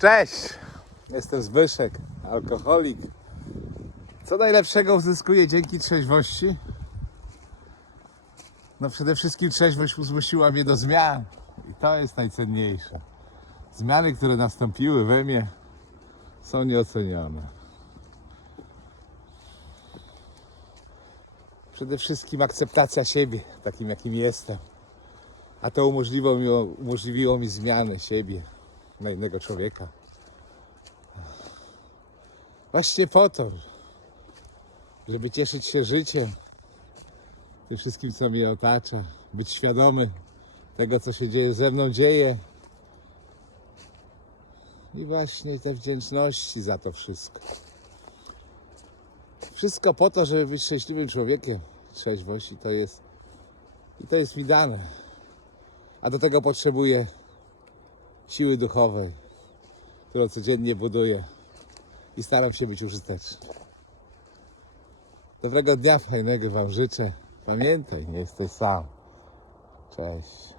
Cześć! Jestem Zbyszek, alkoholik. Co najlepszego uzyskuję dzięki trzeźwości? No przede wszystkim trzeźwość zmusiła mnie do zmian i to jest najcenniejsze. Zmiany, które nastąpiły we mnie są nieocenione. Przede wszystkim akceptacja siebie, takim jakim jestem. A to umożliwiło mi, umożliwiło mi zmianę siebie na innego człowieka. Właśnie po to, żeby cieszyć się życiem, tym wszystkim, co mnie otacza, być świadomy tego, co się dzieje ze mną, dzieje. I właśnie te wdzięczności za to wszystko. Wszystko po to, żeby być szczęśliwym człowiekiem. Trzeźwość i to jest, i to jest mi dane. A do tego potrzebuję siły duchowej, którą codziennie buduję i staram się być użyteczny. Dobrego dnia fajnego Wam życzę. Pamiętaj, nie jesteś sam. Cześć.